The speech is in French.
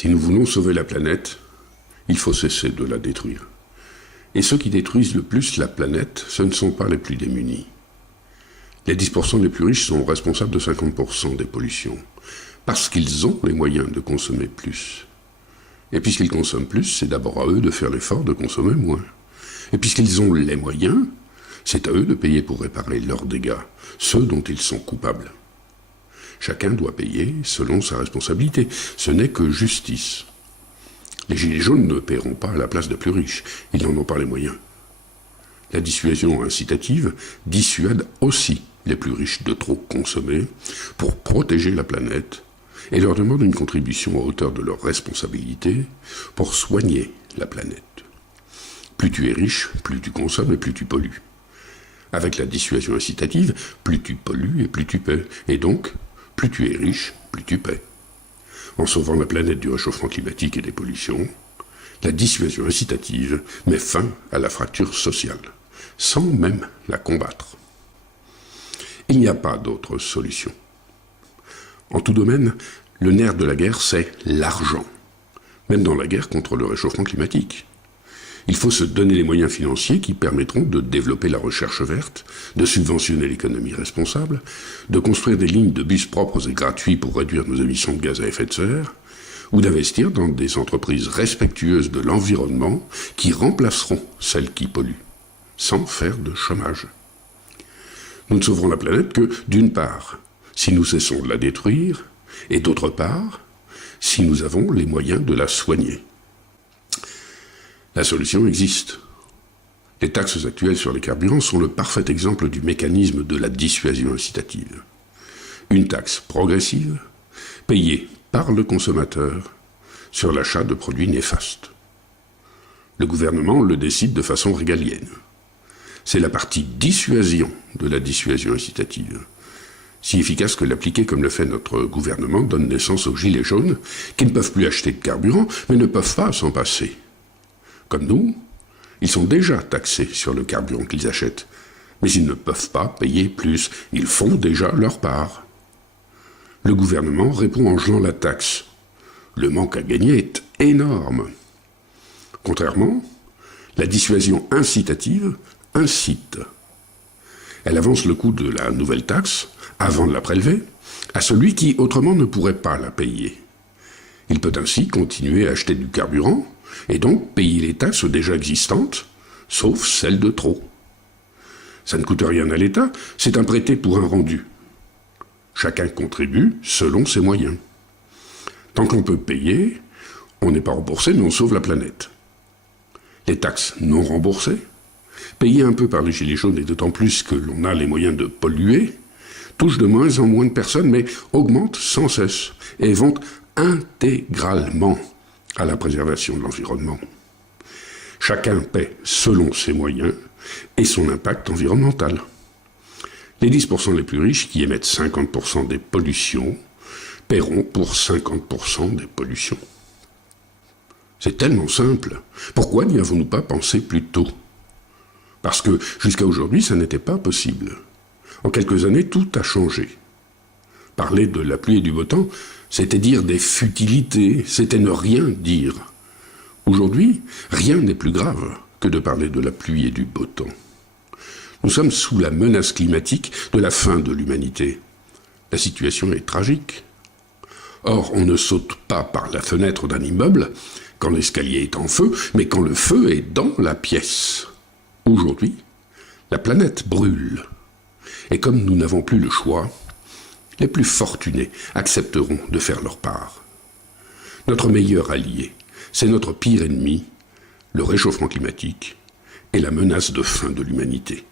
Si nous voulons sauver la planète, il faut cesser de la détruire. Et ceux qui détruisent le plus la planète, ce ne sont pas les plus démunis. Les 10% les plus riches sont responsables de 50% des pollutions, parce qu'ils ont les moyens de consommer plus. Et puisqu'ils consomment plus, c'est d'abord à eux de faire l'effort de consommer moins. Et puisqu'ils ont les moyens, c'est à eux de payer pour réparer leurs dégâts, ceux dont ils sont coupables. Chacun doit payer selon sa responsabilité. Ce n'est que justice. Les gilets jaunes ne paieront pas à la place des plus riches. Ils n'en ont pas les moyens. La dissuasion incitative dissuade aussi les plus riches de trop consommer pour protéger la planète et leur demande une contribution à hauteur de leur responsabilité pour soigner la planète. Plus tu es riche, plus tu consommes et plus tu pollues. Avec la dissuasion incitative, plus tu pollues et plus tu paies. Et donc, plus tu es riche, plus tu paies. En sauvant la planète du réchauffement climatique et des pollutions, la dissuasion incitative met fin à la fracture sociale, sans même la combattre. Il n'y a pas d'autre solution. En tout domaine, le nerf de la guerre, c'est l'argent, même dans la guerre contre le réchauffement climatique. Il faut se donner les moyens financiers qui permettront de développer la recherche verte, de subventionner l'économie responsable, de construire des lignes de bus propres et gratuits pour réduire nos émissions de gaz à effet de serre, ou d'investir dans des entreprises respectueuses de l'environnement qui remplaceront celles qui polluent, sans faire de chômage. Nous ne sauverons la planète que, d'une part, si nous cessons de la détruire, et d'autre part, si nous avons les moyens de la soigner. La solution existe. Les taxes actuelles sur les carburants sont le parfait exemple du mécanisme de la dissuasion incitative. Une taxe progressive, payée par le consommateur sur l'achat de produits néfastes. Le gouvernement le décide de façon régalienne. C'est la partie dissuasion de la dissuasion incitative. Si efficace que l'appliquer comme le fait notre gouvernement donne naissance aux gilets jaunes qui ne peuvent plus acheter de carburant mais ne peuvent pas s'en passer. Comme nous, ils sont déjà taxés sur le carburant qu'ils achètent, mais ils ne peuvent pas payer plus, ils font déjà leur part. Le gouvernement répond en gelant la taxe. Le manque à gagner est énorme. Contrairement, la dissuasion incitative incite. Elle avance le coût de la nouvelle taxe, avant de la prélever, à celui qui autrement ne pourrait pas la payer. Il peut ainsi continuer à acheter du carburant, et donc payer les taxes déjà existantes, sauf celles de trop. Ça ne coûte rien à l'État, c'est un prêté pour un rendu. Chacun contribue selon ses moyens. Tant qu'on peut payer, on n'est pas remboursé, mais on sauve la planète. Les taxes non remboursées, payées un peu par les gilets jaunes et d'autant plus que l'on a les moyens de polluer, touchent de moins en moins de personnes, mais augmentent sans cesse et vont intégralement à la préservation de l'environnement. Chacun paie selon ses moyens et son impact environnemental. Les 10% les plus riches, qui émettent 50% des pollutions, paieront pour 50% des pollutions. C'est tellement simple. Pourquoi n'y avons-nous pas pensé plus tôt ? Parce que jusqu'à aujourd'hui, ça n'était pas possible. En quelques années, tout a changé. Parler de la pluie et du beau temps, c'était dire des futilités, c'était ne rien dire. Aujourd'hui, rien n'est plus grave que de parler de la pluie et du beau temps. Nous sommes sous la menace climatique de la fin de l'humanité. La situation est tragique. Or, on ne saute pas par la fenêtre d'un immeuble quand l'escalier est en feu, mais quand le feu est dans la pièce. Aujourd'hui, la planète brûle. Et comme nous n'avons plus le choix, les plus fortunés accepteront de faire leur part. Notre meilleur allié, c'est notre pire ennemi, le réchauffement climatique et la menace de fin de l'humanité.